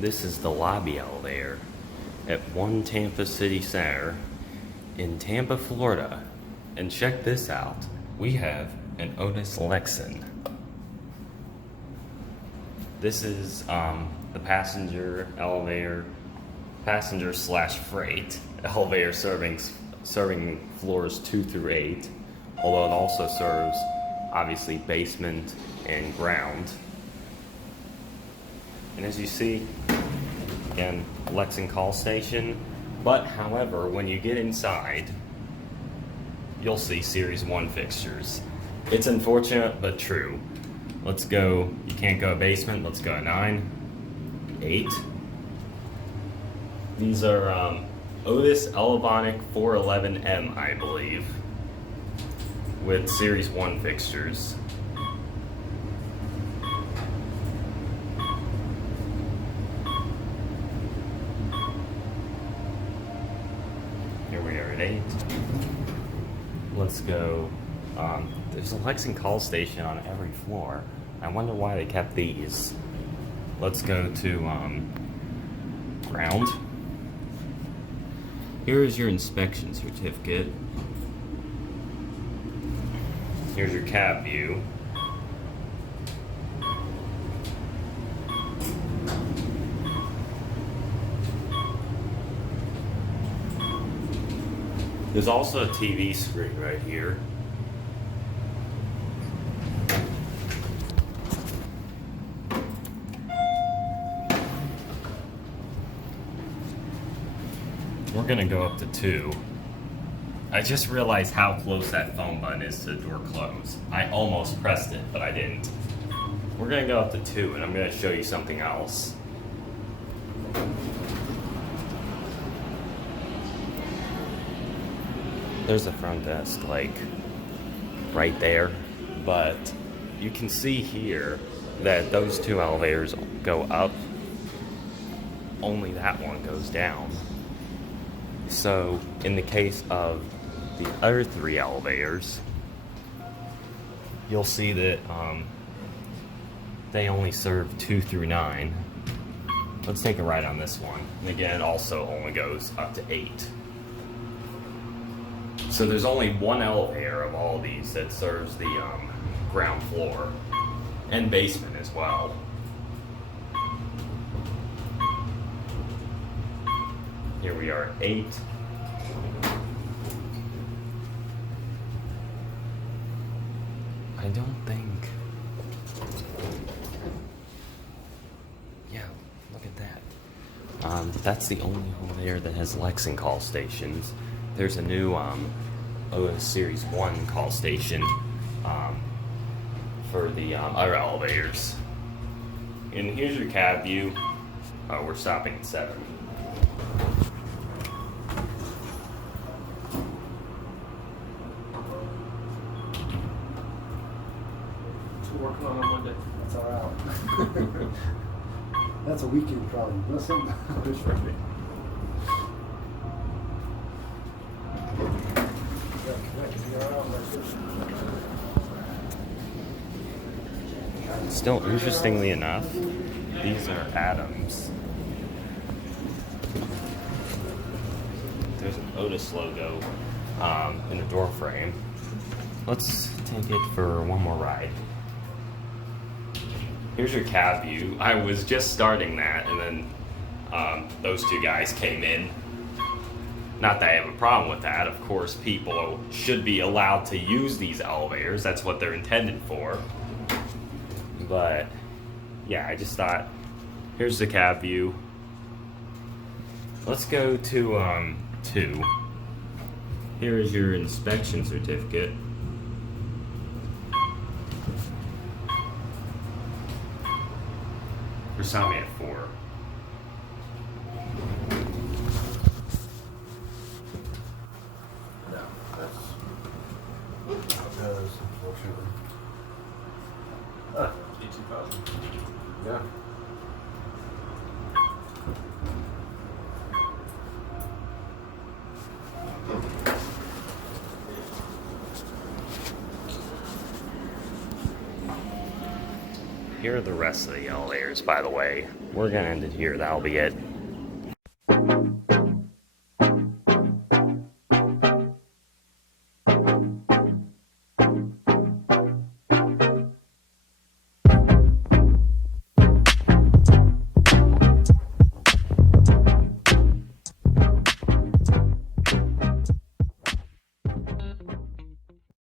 This is the lobby elevator at One Tampa City Center in Tampa, Florida. And check this out. We have an Otis Lexan. This is the passenger elevator, passenger slash freight elevator serving floors 2 through 8, although it also serves obviously basement and ground. And as you see, again, Lexan call station, but however, when you get inside, you'll see Series 1 fixtures. It's unfortunate, but true. Let's go, you can't go basement, let's go 9, 8. These are Otis Elevonic 411M, I believe, with Series 1 fixtures. Here we are at 8. Let's go. There's a Lexan call station on every floor. I wonder why they kept these. Let's go to ground. Here is your inspection certificate. Here's your cab view. There's also a TV screen right here. We're gonna go up to 2. I just realized how close that phone button is to the door close. I almost pressed it, but I didn't. We're gonna go up to 2, and I'm gonna show you something else. There's a front desk, like, right there, but you can see here that those 2 elevators go up, only that one goes down. So, in the case of the other 3 elevators, you'll see that they only serve 2 through 9. Let's take a ride on this one. And again, it also only goes up to 8. So there's only one elevator of all these that serves the ground floor and basement as well. Here we are at 8. I don't think... Yeah, look at that. That's the only elevator that has Lexan call stations. There's a new Otis Series 1 call station for the other elevators. And here's your cab view. We're stopping at 7. Working on Monday. That's all right. That's a weekend problem. Listen. That's right. Still, interestingly enough, these are Adams. There's an Otis logo in the door frame. Let's take it for one more ride. Here's your cab view. I was just starting that, and then those 2 guys came in. Not that I have a problem with that. Of course, people should be allowed to use these elevators. That's what they're intended for. But yeah, I just thought, here's the cab view. Let's go to 2. Here is your inspection certificate. Or saw me at 4. No, that's how it goes, unfortunately. 18,000. Yeah. here are the rest of the elevators, by the way. We're gonna end it here. That'll be it.